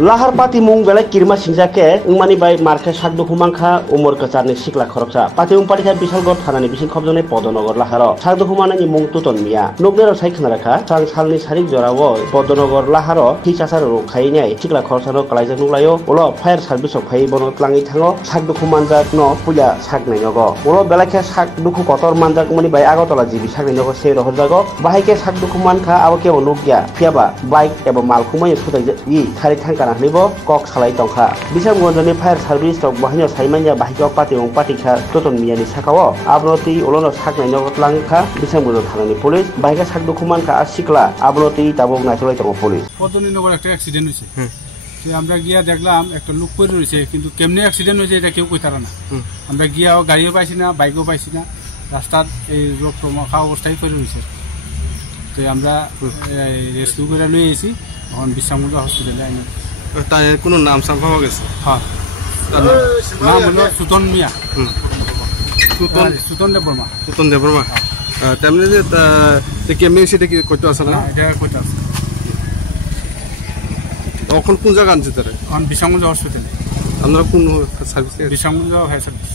lahar pati mung belai kirma singjake ungmani bai marke sakdu humangkha umur kecharni sikla khoroksa pati pati kha bisalgor thanani bising khobjone podonogor laharo sakdu humani mung tuton miya noknero sai khnarakha chang salni sarik jorao podonogor laharo thichasar ro khainai sikla khoroksano kalaijak nuklayo ulo fire service ok phai bono tlangi thango sakdu humanjak no puja saknai nogo ulo belai kha sakdu kotor manjak mani bai agotola jibi saknai nogo sei rohorjago bahai ke sakdu humankha abo ke nukya phiaba bike eba malkhumai sutai i thari thangkana hnibo kok salai tongkha bisamgonjoni fire service tok bahino saimanya bahiko pati kha toton miyani sakao abroti ulono saknai nogo tlangkha bisamgonjon thanani police bahika sakdu humankha asikla abroti tabok naitolai tongo police পদনী নগর একটা accident হয়েছে আমরা গিয়া দেখলাম একটা লোক পড়ে রয়েছে কিন্তু কেমনে অ্যাক্সিডেন্ট হয়েছে এটা কেউ কইতারা না আমরা গিয়া গাড়িও পাইছি না বাইকও পাইছি না রাস্তার এই রক্ত মাখা অবস্থায় পড়ে রয়েছে তো আমরা রেস্কিউ করে লই এসেছি এখন বিশ্বামগঞ্জ হসপিটালে আনি তাই কোনো নাম সাম পাওয়া গেছে হ্যাঁ নাম হলো সুতন মিয়া সুতন দেববর্মা তেমনি যে কেমনি সেটা কি কইতে আছে না এটা কইতে আছে এখন কোন জায়গা আনছে তারা এখন বিশ্বামগঞ্জ হসপিটালে আপনারা কোন সার্ভিস বিশ্বামগঞ্জ হেলথ সার্ভিস